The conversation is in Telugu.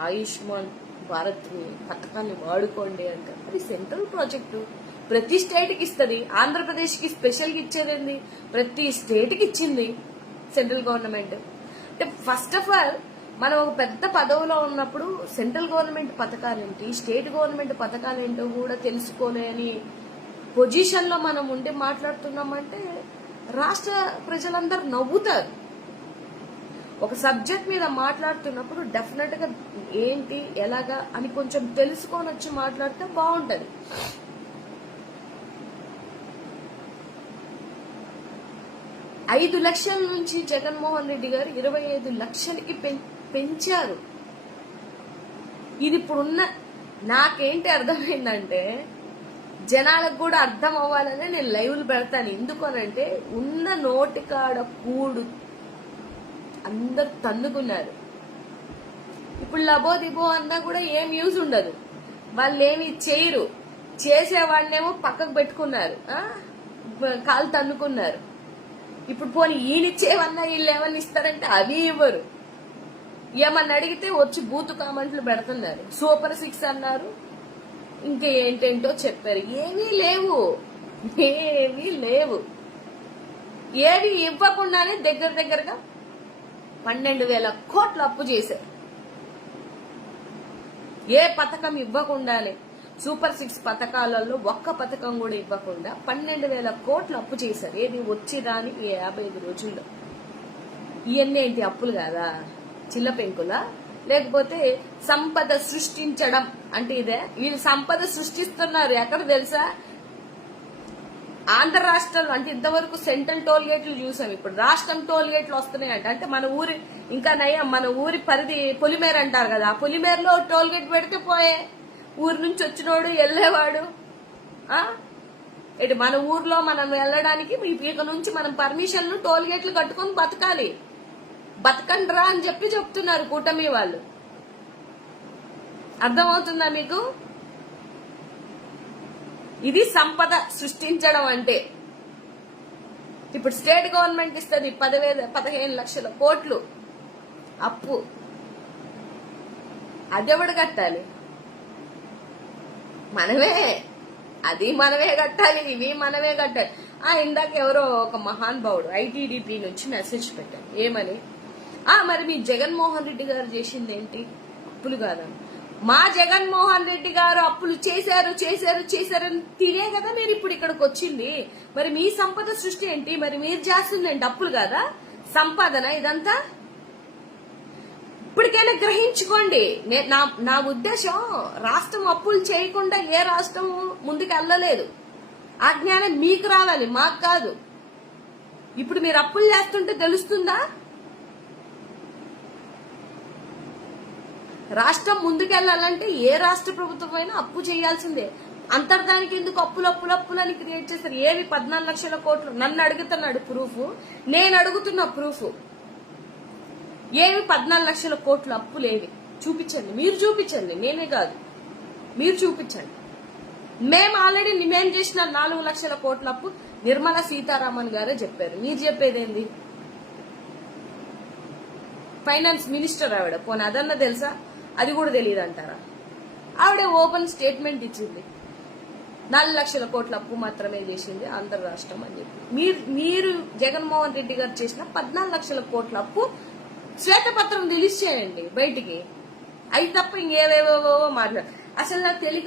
ఆయుష్మాన్ భారత్ని పథకాన్ని వాడుకోండి అంటే అది సెంట్రల్ ప్రాజెక్టు. ప్రతి స్టేట్కి ఇస్తుంది. ఆంధ్రప్రదేశ్కి స్పెషల్గా స్పెషల్ ఇచ్చేది ప్రతి స్టేట్కి ఇచ్చింది సెంట్రల్ గవర్నమెంట్. అంటే ఫస్ట్ ఆఫ్ ఆల్ మనం ఒక పెద్ద పదవిలో ఉన్నప్పుడు సెంట్రల్ గవర్నమెంట్ పథకాలేంటి? స్టేట్ గవర్నమెంట్ పథకాలేంటో కూడా తెలుసుకోలేని పొజిషన్లో మనం ఉండి మాట్లాడుతున్నామంటే రాష్ట్ర ప్రజలందరూ నవ్వుతారు. ఒక సబ్జెక్ట్ మీద మాట్లాడుతున్నప్పుడు డెఫినెట్గా ఏంటి ఎలాగా అని కొంచెం తెలుసుకొని వచ్చి మాట్లాడితే బాగుంటది. ఐదు లక్షల నుంచి జగన్మోహన్ రెడ్డి గారు ఇరవై ఐదు లక్షలకి పెం- పెంచారు. ఇది ఇప్పుడున్న నాకేంటి అర్థమైందంటే జనాలకు కూడా అర్థం అవ్వాలని నేను లైవ్లు పెడతాను. ఎందుకనంటే ఉన్న నోటికాడ కూడు అందరు తన్నుకున్నారు. ఇప్పుడు లబో దిబో అన్నా కూడా ఏం యూజ్ ఉండదు. వాళ్ళు ఏమి చేయరు. చేసే పక్కకు పెట్టుకున్నారు. కాలు తన్నుకున్నారు. ఇప్పుడు పోనీ ఈయనిచ్చేవన్నా వీళ్ళు ఏమన్నా ఇస్తారంటే అవి ఇవ్వరు. ఏమన్నా అడిగితే వచ్చి బూతు కామెంట్లు పెడుతున్నారు. సూపర్ సిక్స్ అన్నారు. ఇంకా ఏంటేంటో చెప్పారు. ఏమీ లేవు. ఏమీ లేవు. ఏవి ఇవ్వకుండానే దగ్గర దగ్గరగా పన్నెండు వేల కోట్లు అప్పు చేశారు. ఏ పథకం ఇవ్వకుండానే సూపర్ సిక్స్ పథకాలలో ఒక్క పథకం కూడా ఇవ్వకుండా పన్నెండు వేల కోట్లు అప్పు చేశారు. ఏది వచ్చి రాని ఈ యాభై ఐదు రోజుల్లో. ఇవన్నీ ఏంటి అప్పులు కాదా? చిల్ల పెంకులా? లేకపోతే సంపద సృష్టించడం అంటే ఇదే. వీళ్ళు సంపద సృష్టిస్తున్నారు. ఎక్కడ తెలుసా? ఆంధ్ర రాష్ట్రాలు అంటే ఇంతవరకు సెంట్రల్ టోల్ గేట్లు చూసాం ఇప్పుడు. రాష్ట్రం టోల్ గేట్లు వస్తున్నాయంట. అంటే మన ఊరి ఇంకా నయం మన ఊరి పరిధి పొలిమేర అంటారు కదా. ఆ పొలిమేరలో టోల్ గేట్ పెడితే పోయే ఊరి నుంచి వచ్చినోడు వెళ్ళేవాడు. ఇటు మన ఊర్లో మనం వెళ్ళడానికి ఇక నుంచి మనం పర్మిషన్ టోల్ గేట్లు కట్టుకొని బతకాలి. బతకండ్రా అని చెప్పి చెప్తున్నారు కూటమి వాళ్ళు. అర్థమవుతుందా మీకు? ఇది సంపద సృష్టించడం అంటే. ఇప్పుడు స్టేట్ గవర్నమెంట్ ఇస్తుంది పదివేల పదిహేను లక్షల కోట్లు. అప్పు. అదెవడు కట్టాలి? మనమే. అది మనమే కట్టాలి ఇవి మనమే కట్టాలి. ఆ ఇందాక ఎవరో ఒక మహాన్ భావుడు ఐటీడీపీ నుంచి మెసేజ్ పెట్టారు. ఏమని? ఆ మరి మీ జగన్మోహన్ రెడ్డి గారు చేసింది ఏంటి అప్పులు కాదండి మా జగన్మోహన్ రెడ్డి గారు అప్పులు చేశారు చేశారు చేశారని తినే కదా మీరు ఇప్పుడు ఇక్కడికి వచ్చింది. మరి మీ సంపద సృష్టి ఏంటి? మరి మీరు చేస్తుంది ఏంటి అప్పులు కదా? సంపాదన ఇదంతా? ఇప్పటికైనా గ్రహించుకోండి. నా నా ఉద్దేశం రాష్ట్రం అప్పులు చేయకుండా ఏ రాష్ట్రం ముందుకు వెళ్ళలేదు. ఆ జ్ఞానం మీకు రావాలి మాకు కాదు. ఇప్పుడు మీరు అప్పులు చేస్తుంటే తెలుస్తుందా? రాష్ట్రం ముందుకెళ్ళాలంటే ఏ రాష్ట్ర ప్రభుత్వం అయినా అప్పు చేయాల్సిందే. అంతర్ధానికి ఎందుకు అప్పులు అప్పులు అప్పులు అని క్రియేట్ చేస్తారు ఏవి? పద్నాలుగు లక్షల కోట్లు. నన్ను అడుగుతున్నాడు ప్రూఫ్. నేను అడుగుతున్న ప్రూఫ్. ఏవి? పద్నాలుగు లక్షల కోట్లు అప్పులు ఏవి? చూపించండి. మీరు చూపించండి. నేనే కాదు. మీరు చూపించండి. మేము ఆల్రెడీ మేము చేసిన నాలుగు లక్షల కోట్ల అప్పు నిర్మలా సీతారామన్ గారే చెప్పారు. మీరు చెప్పేదేంది? ఫైనాన్స్ మినిస్టర్ ఆవిడ. పోనీ అదన్నా తెలుసా? అది కూడా తెలియదు అంటారా ఆవిడ ఓపెన్ స్టేట్మెంట్ ఇచ్చింది. నాలుగు లక్షల కోట్ల అప్పు మాత్రమే చేసింది ఆంధ్ర రాష్ట్రం అని చెప్పి. మీరు మీరు జగన్మోహన్ రెడ్డి గారు చేసిన పద్నాలుగు లక్షల కోట్ల అప్పు శ్వేతపత్రం రిలీజ్ చేయండి బయటికి. అవి తప్ప ఇంకేవేవో మాట్లాడు అసలు నాకు తెలియక